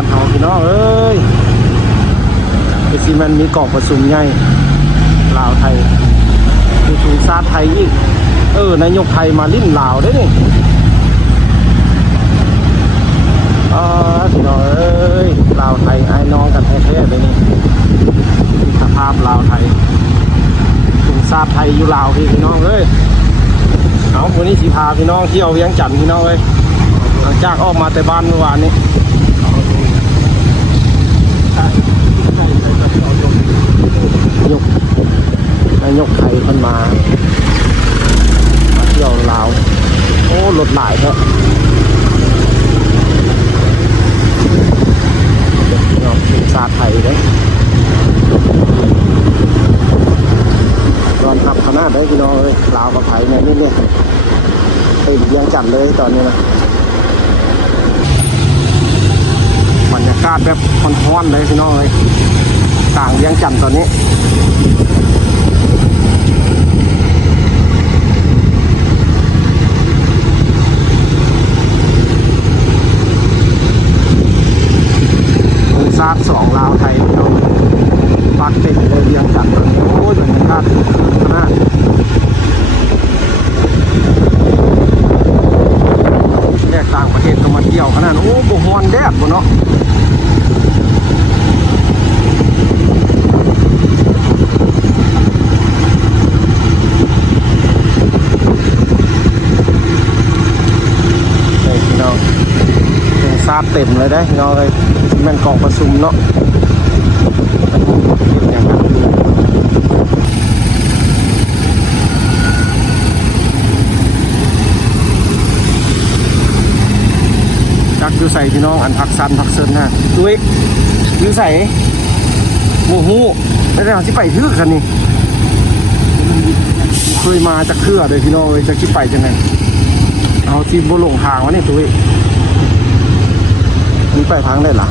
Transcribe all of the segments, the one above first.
านเขาพี่น้องเอ้ยไอซีมันมีกล่องประชุมใหญ่ลาวไทยมีทุนซาไทยอีกนายกไทยมาลิ้นลาวได้นี่พี่น้องเอ้ยลาวไทยไอ้น้องกันแท้ๆเลยนี่สภาพลาวไทยทุนซาไทยอยู่ลาวพี่น้องเอ้ยเอาวันนี้สิพาพี่น้องเที่ยวเวียงจันทร์พี่น้องเอ้ยหลังจากออกมาแต่บ้านเมื่อวานนี้นายกไทยคนมาเที่ยวลาวโอ้รถหลายแท้เนาะเป็นซาไทยเลยตอนขับขนาดได้พี่น้องเลยลาวกับไทยเนี่ยนี่เนี่ยเต็มเวียงจันทร์เลยตอนนี้นะบรรยากาศแบบร้อนๆเลยพี่น้องเลยกลางเวียงจันทร์ตอนนี้ซาดสองลาวไทยพี่น้องปักเต็มเลยเวียงจันทร์โอ้ยบรรยากาศขนาดแยกต่างประเทศก็มาเที่ยวขนาดโอ้โหฮอนแดดบ่เนาะพี่น้องซาดเต็มเลยได้พี่น้องเลยมันกล่องประชุมเนาะจักอยู่ใส่พี่น้องอันพักซันพักเซินนะด้วยอยู่ใส่โอ้โหแล้วเราที่ไปทึกกันนี่เคยมาจากเครือเลยพี่น้องเลยจะคิดไปจังไงเอาที่บนหลงทางวะนี่ตัวนี่ไปทางได้หรอ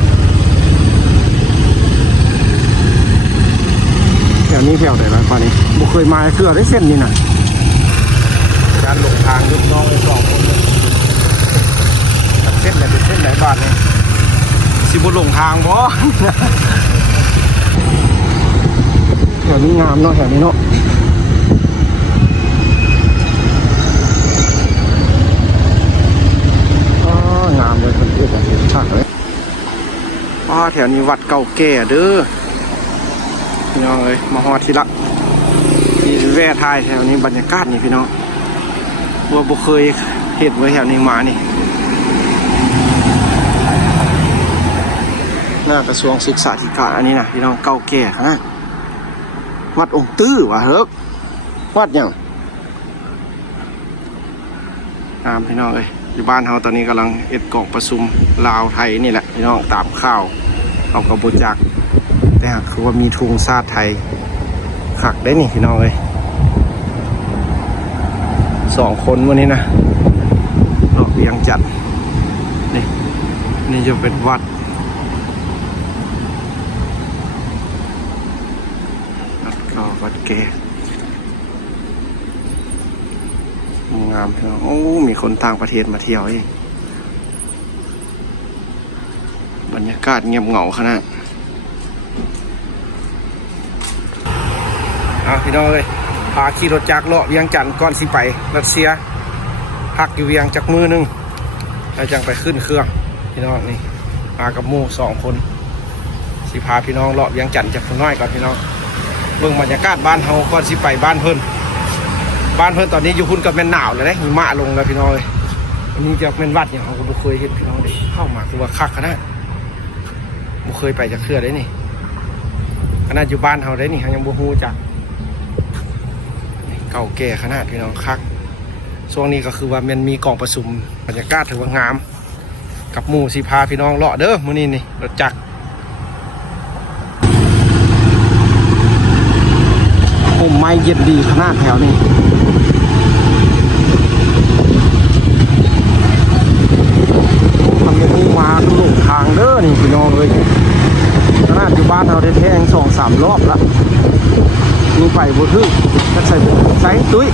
แถวนี้แถวไหนบ้างป่านนี้บุเคยมาเครือได้เส้นนี่นะการหลงทางลูกน้องสองคนเส้นไหนเป็นเส้นไหนบ้านเนี่ยสิบนหลงทางบ่แถวนี้งามเนาะแถวนี้เนาะงามเลยคนเอกสิฉากเลยแถวนี้วัดเก่าแก่เด้อพี่น้องเอ้ยมาฮอดทีละที่แว่ทายแถวนี้บรรยากาศนี่พี่น้องว่าบ่เคยเห็นไว้แถวนี้มานี่หน้ากระทรวงศึกษาธิการอันนี้นะพี่น้องเก่าแก่นะวัดองค์ตื้อวะเฮ้ยวัดยังงามพี่น้องเอ้ยอยู่บ้านเราตอนนี้กำลังเอ็ดกล่องประชุมลาวไทยนี่แหละพี่น้องตามข้าวเอากระบุจักแต่หากคือว่ามีธงชาติไทยขักได้นี่พี่น้องเลย2 คนวันนี้นะดอกเวียงจันทร์นี่จะเป็นวัดวัดแก่งามพี่น้องโอ้มีคนต่างประเทศมาเที่ยวอีกบรรยากาศเงียบเหงาขนาดพี่น้องเลยพาขี่รถจักรเลาะเวียงจันทร์ก่อนสิไปรัสเซียพักอยู่เวียงจักมือนึงแล้วจังไปขึ้นเครื่องพี่น้องนี่มากับหมู่2 คนสิพาพี่น้องเลาะเวียงจันทร์จากคนน้อยก่อนพี่น้องเบิ่งบรรยากาศบ้านเฮาก่อนสิไปบ้านเพิ่นตอนนี้อยู่พุ่นกับแม่หนาวเลยนะหิมะลงแล้วพี่น้องเลยอันนี้จะเป็นวัดอย่างเราก็เคยเห็นพี่น้องเลยเข้ามาคือว่าคักขนาดบ่เคยไปจากเครือได้นี่ขนาดอยู่บ้านเฮาได้นี่ยังบ่ฮู้จักเก่าแก่ขนาดพี่น้องคักช่วงนี้ก็คือว่ามันมีกล่องประชุมบรรยากาศถือว่างามกับหมู่สิพาพี่น้องเลาะเด้อมื้อนี้นี่รถจักรผมไม่เย็นดีขนาดแถวนี้ทำอย่างนี้มาทุกทางเด้อนี่พี่น้องเลยขนาดอยู่บ้านเราได้แทง2-3 รอบละมีไฟบนทึ่งจะใส่ตุ้ย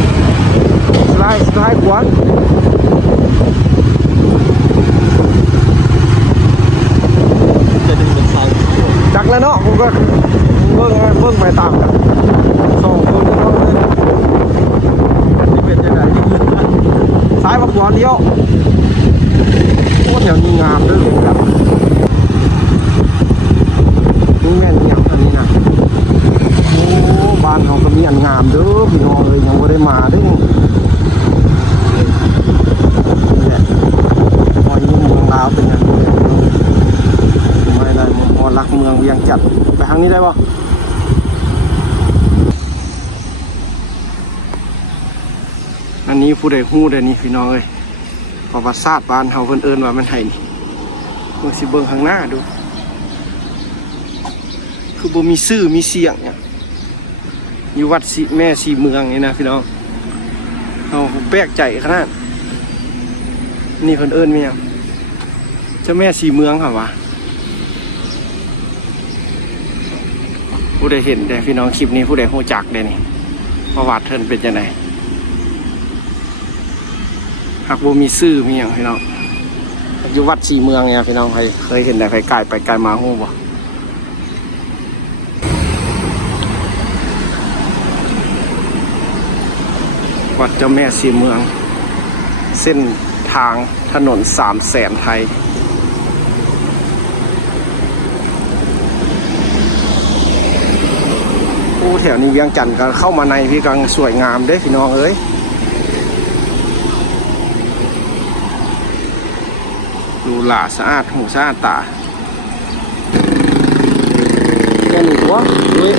สไลด์กวน บ ผู้ใดฮู้ได้นี่พี่น้องเอ้ยประวัติศาสตร์บ้านเฮาเพิ่นเอิ้นว่ามันไห้นี่เบิ่งสิเบิ่งข้างหน้าดูคือบ่มีชื่อมีเสียงเนี่ยอยู่วัดสิแม่สีเมืองนี่นะพี่น้องเฮาแปลกใจขนาดนี่เพิ่นเอิ้นมีหยังเจ้าแม่สีเมืองค่ะวะผู้ใดเห็นแต่พี่น้องคลิปนี้ผู้ใดฮู้จักได้นี่ประวัติเพิ่นเป็นจังได๋หากบ่มีชื่อมีหยังพี่น้องอยู่วัดสีเมืองเนี่ยพี่น้องใครเคยเห็นแต่ใครไกลไปไกลมาฮู้บ่วัดเจ้าแม่สีเมืองเส้นทางถนน300,000ไทยผู้แถวนี้เวียงจันทร์ก็เข้ามาในพี่กังสวยงามเด้พี่น้องเอ้ยดูหล่าสะอาดหูสะอาดตาแม่หนึ่งตัวด้วย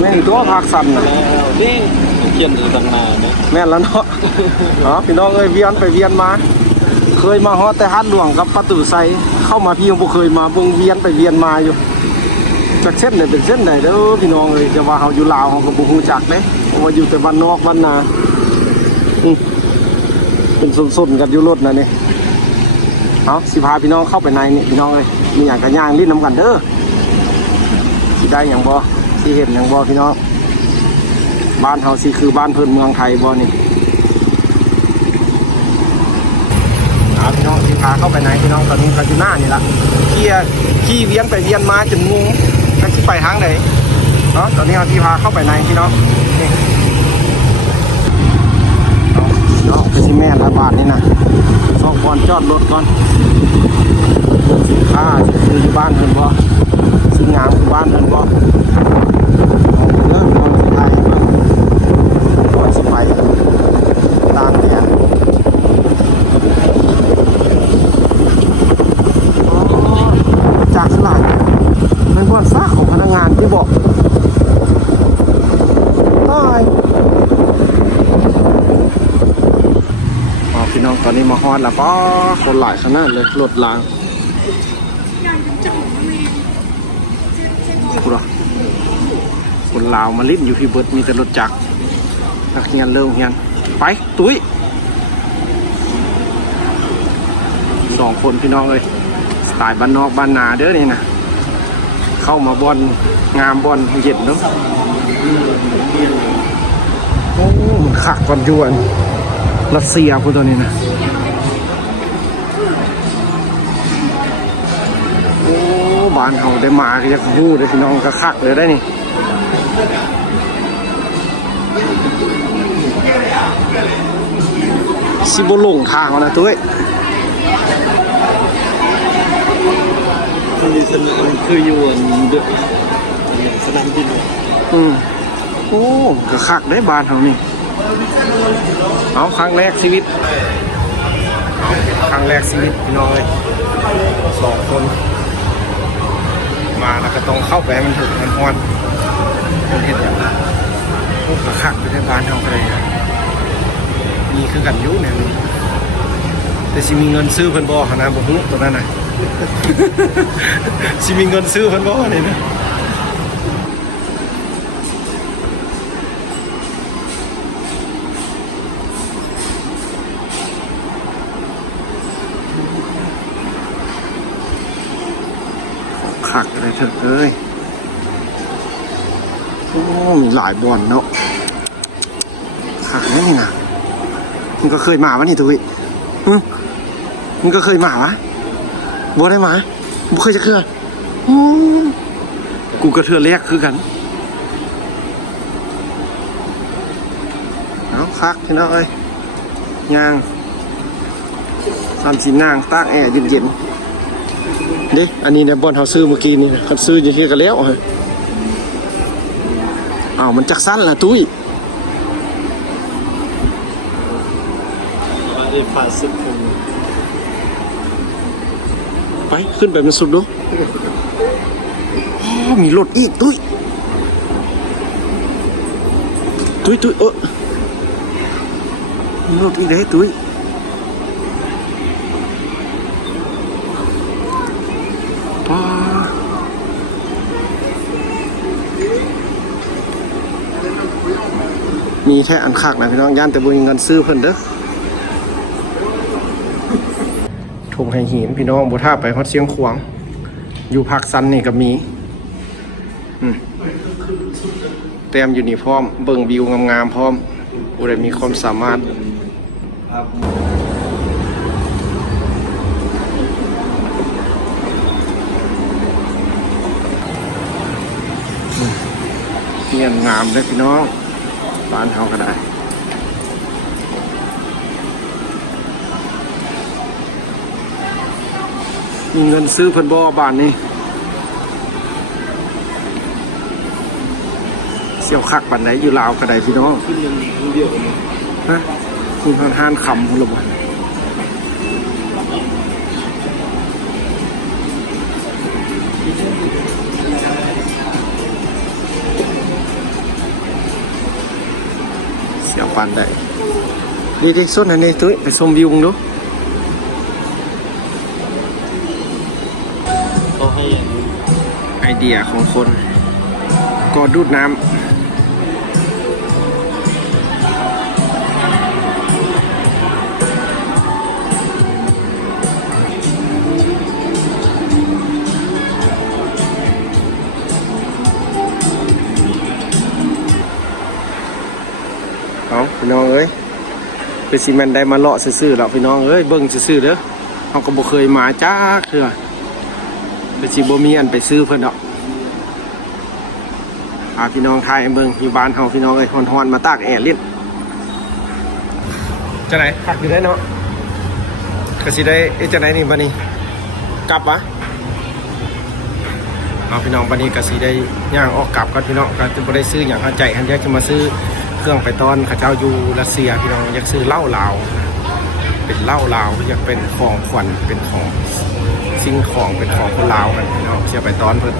แม่หนึ่งตัวพักสั่นนะนี่เขียนอยู่ตั้งนานนะแม่นแล้วเนาะอ๋อพี่น้องเอ้ยเวียนไปเวียนมาเคยมาฮอดแต่ฮัดหลวงกับประตูไซเข้ามาพี่ยังบ่เคยมาเบิ่งเวียนไปเวียนมาอยู่จากเส้นไหนเป็นเส้นไหนเด้อพี่น้องเอ้ยจะว่าเฮาอยู่ลาวเฮาก็บ่ฮู้จักเด้ว่าอยู่แต่บ้านนอกบ้านนาเป็นสนๆกันอยู่รถน่ะนี่เอาสิพาพี่น้องเข้าไปในนี่พี่น้องเอ้ยมีหยังก็ย่างลิ้นน้ำกันเด้อสิได้หยังบ่สิเห็นหยังบ่พี่น้องบ้านเฮาสิคือบ้านพื้นเมืองไทยบ่นี่พี่น้องสิพาเข้าไปไหนพี่น้องตอนนี้ก็อยู่หน้านี่ละขี่เวียนไปเวียนมาจนงงว่าสิไปทางไหนเนาะตอนนี้เราสิพาเข้าไปไหนพี่น้องนี่เนาะคือสิแม่ละบาทนี่นะสองก่อนจอดรถก่อนสิค่าคืออยู่บ้านเพิ่นบ่สิงามคือบ้านเพิ่นบ่เรื่องของสิไทยเบิ่งก่อนสิไปตามแผนจากสลายเป็นวันซากของพนักงานที่บอกตายพี่น้องตอนนี้มาฮอดแล้วป้าคนหลายขนาดเลยรถล้างกูหรอคนลาวมาลิ้นอยู่ที่เบิร์ดมีแต่รถจักรนักเรียนเริ่มเรียนไปตุ้ย2 คนพี่น้องเลยสไตล์บ้านนอกบ้านนาเด้อนี่นะเข้ามาบอลงามบอลเย็นเนาะโอ้มันขักก่อนยวนรัสเซียพวกตัวนี้นะโอ้บ้านเขาได้มาก็จะพูดได้พี่น้องก็คักเลยได้นี่สิบหลงทางนะตุ้ยมันคืออยู่เดือดสนามบินโอ้ก็คักได้บ้านเขานี่เอาครั้งแรกชีวิตพี่น้องเลย2 คนมาแล้วก็ต้องเข้าไปให้มันถึงมันฮอนมันเห็นอย่างโอ้ก็คักไปได้บ้านเขาเลยมีคือกันยุ่เนี่ยแต่สิมีเงินซื้อเพิ่นบ่ขนาดบ่ฮู้ตัวนั้นน่ะ สิมีเงินซื้อเพิ่นบ่นี่นะคักเลยเถอะเอ้ยโอ้มีหลายบ่อนเนาะคักนี่นะมันก็เคยมาวะนี่ตุ้ยมันก็เคยมาวะบ่ได้มาบ่เคยจะเคยกูก็เทื่อแรกคือกันเอาคักพี่น้องเอ้ยย่าง3-4นางตากแอร์เย็นๆเด้อันนี้เนี่ยบอนเขาซื้อเมื่อกี้นี่เขาซื้ออย่างที่กันแล้วอ้าวมันจักสั้นล่ะตุ้ยไปขึ้นไปมันสุดดูมีรถอีกตุ้ย รถอีกเลยตุ้ยป้ามีแค่อันคักนะพี่น้องย่านแต่บ่มีเงินซื้อเพิ่นเด้อทุ่งไห้หินพี่น้องบ่ท่าไปฮอดเสียงขวางอยู่ภาคซันนี่ก็มีแต้มอยู่นี่พร้อมเบิ่งวิวงามๆพร้อมผู้ใดมีความสามารถเงียบงามเลยพี่น้องบ้านเฮาก็ได้มีเงินซื้อเพิ่นบ่บ้านนี้เสี่ยวคักปานไหนอยู่ลาวก็ได้พี่น้อง ขึ้นยังเดียวกัน ฮะคุณทานคำหรือเปล่าเสียวปันได้ดีๆส้นอันนี้ตุ้ยไปชมวิวดู เขาให้ ไอเดียของคนก็ดูดน้ำเอาพี่น้องเอ้ยเป็นซีเมนต์ได้มาเลาะซื่อๆแล้วพี่น้องเอ้ยเบิ่งซื่อๆเด้อเขาก็บ่เคยมาจ้าเถื่อเป็นซีบ่มีอันไปซื้อเพิ่นดอกพาพี่น้องไทยเบิ่งอยู่บ้านเฮาพี่น้องเอ้ยฮ้อนๆมาตากแอร์ลิ้นจะไหนพักอยู่ได้เนาะก็สิได้จะไหนนี่บัดนี้กลับวะเอาพี่น้องบัดนี้ก็สิได้ย่างออกกลับกันพี่น้องก็จะบ่ได้ซื้อหยังเข้าใจคันอยากจะมาซื้อเครื่องไปตอนเขาเจ้าอยู่รัสเซียพี่น้องอยากซื้อเหล้าลาวเป็นเหล้าลาวอยากเป็นของขวัญเป็นของสิ่งของเป็นของคนลาวกันพี่น้องเสียไปตอนเพิ่น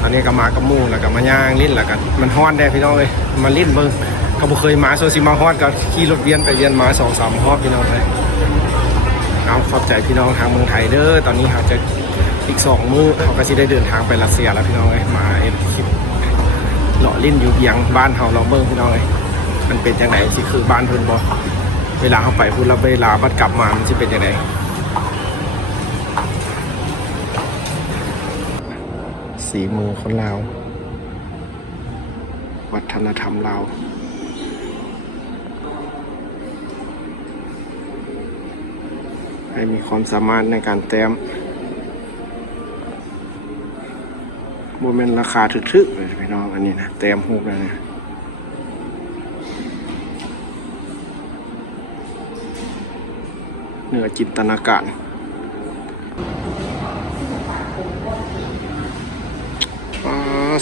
ตอนนี้ก็มากับหมู่แล้วก็มาย่างลิ้นแล้วกันมันฮ้อนได้พี่น้องเอ้ยมาลิ้นเบิ่งก็บ่เคยมาโซซิมาฮ้อนก็ขี่รถเวียนไปเวียนมา 2-3 รอบพี่น้องเลยเอาขอบใจพี่น้องทางเมืองไทยเด้อตอนนี้หากจะอีก2 มื้อเขาก็สิได้เดินทางไปรัสเซียแล้วพี่น้องเอ้ยมาเอ็ดคลิปเลาะลิ้นอยู่เวียงบ้านเฮาเราเบิ่งพี่น้องเอ้ยมันเป็นจังไดสิคือบ้านเพิ่นบ่เวลาเฮาไปพุ่นแล้วเวลาบัดกลับมามันสิเป็นจังไดสีมือคนลาววัฒนธรรมลาวให้มีความสามารถในการแต้มโมเมนต์ราคาถึกๆเลยพี่น้องอันนี้นะแต้มฮูกแล้วเนี่ยเหนือจินตนาการ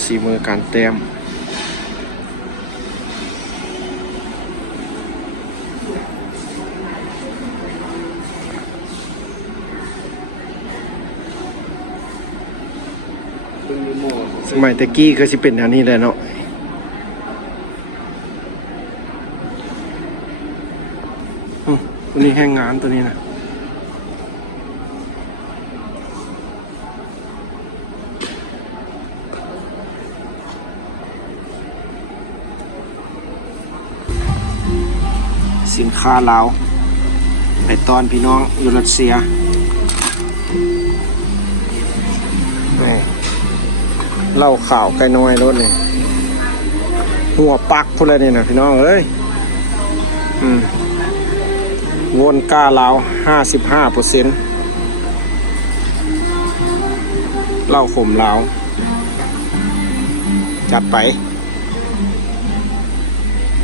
สีมือการแต้มสมัยตะกี้ก็สิเป็นอันนี้แหละเนาะตัวนี้แห้งงานตัวนี้นะสินค้าลาวไปตอนพี่น้องอยู่รัสเซียเหล้าข่าวไก่น้อยรถนี่หัวปักพูดอะไรนี่นะพี่น้องเอ้ยวนก้าลาว 55% เหล้าขมลาวจัดไป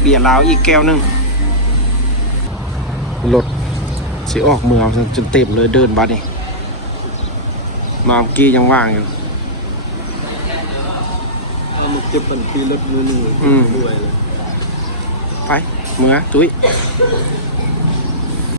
เบียร์ลาวอีกแก้วนึงรถสิออกเมืองจนเต็มเลยเดินบัดนี่มาเมื่อกี้ยังว่างอยู่มันเจ็บปันทีรถมือหนึ่งด้วยเลยไปเมื่อตุ้ย